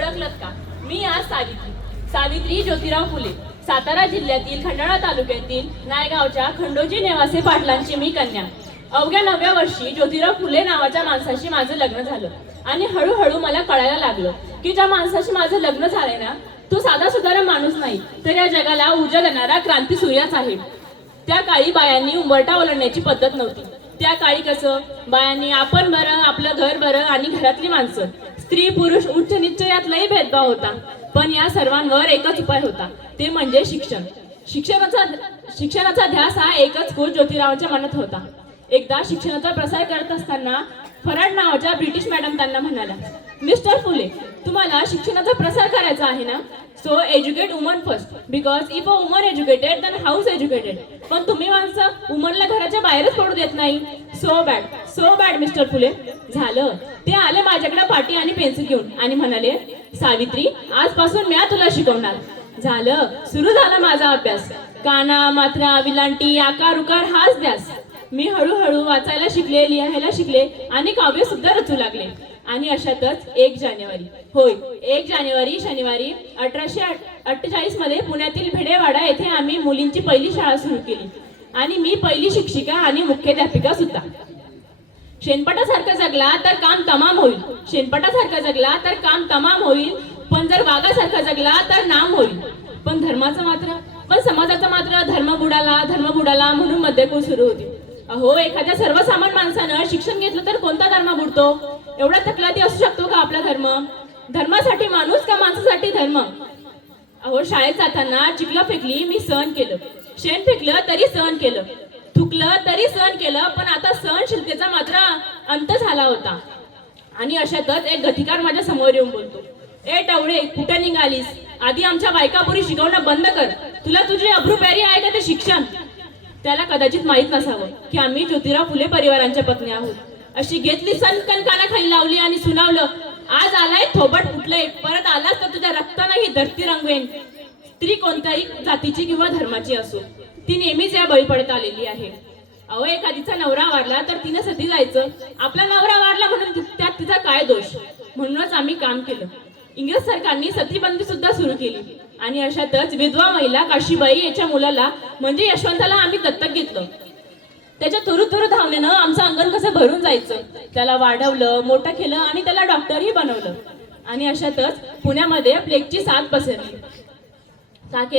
ओळखलत का? मी आज सावित्री ज्योतिराव फुले, सातारा जिल्ह्यातील खंडाळा तालुक्यातील नायगावच्या खंडोजी नेवासे पाटलांची मी कन्या. अवघ्या 9व्या वर्षी ज्योतिराव फुले नावाच्या माणसाशी माझं लग्न झालं आणि हळूहळू मला कळायला लागलं की ज्या माणसाशी माझं लग्न झालंय ना, तो साधा सुधारण माणूस नाही, तर या जगाला उजाड देणारा क्रांती सूर्यच आहे. त्या काळी बायांनी उंबरठा ओलांडण्याची पद्धत नव्हती. त्या काळी कसं बायांनी आपण बरं, आपलं घर बरं आणि घरातली माणसं, स्त्री पुरुष उच्च नीच यातलाही भेदभाव होता. पण या सर्वांवर एकच उपाय होता, ते म्हणजे शिक्षण. शिक्षणाचा ध्यास हा एकच कोश ज्योतिरावांच्या मनात होता. एकदा शिक्षणाचा प्रसार करत असताना फराड नावाच्या ब्रिटिश मॅडम त्यांना म्हणाल्या, मिस्टर फुले, तुम्हाला शिक्षणाचा प्रसार करायचा आहे ना, so educate woman first, because if a woman educated then house educated. पण तुम्ही माणसं वुमनला घराच्या बाहेरच पडू देत नाही. So bad mister Phule. झालं, ते आले माझ्याकडे पाटी आणि पेन्सिल घेऊन आणि म्हणाले, सावित्री, आजपासून मी तुला शिकवणार. झालं, सुरू झाला माझा अभ्यास. काना, मात्रा, विलांटी, आकार उकार हाच ध्यास. मी हळूहळू वाचायला शिकले, लिहायला शिकले आणि काव्य सुद्धा रचू लागले. आणि अशातच 1 जानेवारी शनिवारी 1848 मध्ये पुण्यातील भिडेवाडा येथे आम्ही मुलींची पहिली शाळा सुरू केली आणि मी पहिली शिक्षिका आणि मुख्याध्यापिका सुद्धा. शेणपटासारखा जगला तर काम तमाम होईल, पण जर वाघासारखा जगला तर नाम होईल. पण समाजाचा मात्र धर्म बुडाला म्हणून मध्यकुळ सुरू होती. अहो, एखाद्या सर्वसामान्य माणसानं शिक्षण घेतलं तर कोणता धर्म बुडतो? एवढा तकलादी असू शकतो का आपला धर्म? धर्मासाठी माणूस का माणसासाठी धर्म? अहो, शाळेत जाताना चिखलं फेकली, मी सहन केलं. शेण फेकलं तरी सहन केलं, थुकलं तरी सहन केलं. पण आता सहनशीलतेचा मात्र अंत झाला होता. आणि अशातच एक गतिकार माझ्या समोर येऊन बोलतो, ए टवळे, कुठे निघालीस? आधी आमच्या बायकापुरी शिकवणं बंद कर. तुला तुझी अब्रू प्यारी आहे का ते शिक्षण? त्याला कदाचित माहीत नसावं की आम्ही ज्योतिराव फुले परिवारांच्या पत्नी आहोत. अशी घेतली सनकन कानाखाली लावली आणि सुनावलं, आज आलाय थोबट फुटलंय, परत आलास तर तुझ्या रक्तानं ही धरती रंगवेन. स्त्री कोणत्याही जातीची किंवा धर्माची असो, ती नेहमीच या बळी पडत आलेली आहे. अहो, एखादीचा नवरा वारला तर तिनं सती जायचं. आपला नवरा वारला म्हणून त्यात तिचा काय दोष? म्हणूनच आम्ही काम केलं. इंग्रज सरकारने सतीबंदी सुद्धा सुरू केली आणि अशातच विधवा महिला काशीबाई याच्या मुलाला म्हणजे यशवंताला आम्ही दत्तक घेतलं. त्याच्या तुरु धावण्यानं आमचं अंगण कसं भरून जायचं. त्याला वाढवलं, मोठं केलं आणि त्याला डॉक्टरही बनवलं. आणि अशातच पुण्यामध्ये प्लेगची साथ पसरली.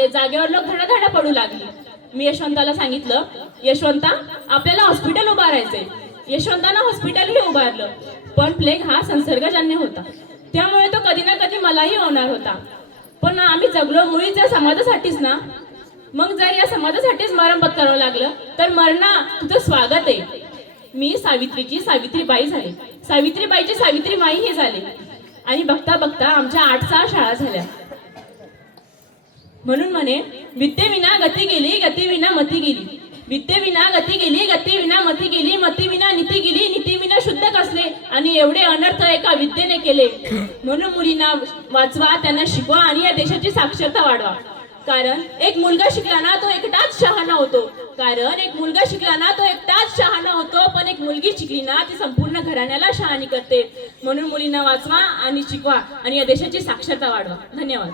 जागेवर लोक धडाधडा पडू लागली. मी यशवंताला सांगितलं, यशवंता, आपल्याला हॉस्पिटल उभारायचंय. यशवंतानं हॉस्पिटलही उभारलं. पण प्लेग हा संसर्गजन्य होता, त्यामुळे तो कधी ना कधी मलाही होणार होता. पण आम्ही जगलो मुळीच या समाजासाठीच ना. मग जर या समाजासाठीच मरण पत्करावं लागलं तर मरणा, तुझं स्वागत आहे. मी सावित्रीची सावित्रीबाई झाले, सावित्रीबाईची सावित्रीबाईही झाले. आणि बघता बघता आमच्या 8 शाळा झाल्या. म्हणून म्हणे, विद्येविना गती गेली, गतीविना मती गेली. विद्येविना गती गेली, गतीविना मती गेली. मतीविना नीती गेली, नीतीविना शुद्ध कसले. आणि एवढे अनर्थ एका विद्येने केले. म्हणून मुलींना वाचवा, त्यांना शिकवा आणि या देशाची साक्षरता वाढवा. कारण एक मुलगा शिकला ना तो एकटाच शहाणा होतो. पण एक मुलगी शिकली ना ती संपूर्ण घराण्याला शहाणी करते. म्हणून मुलींना वाचवा आणि शिकवा आणि या देशाची साक्षरता वाढवा. धन्यवाद.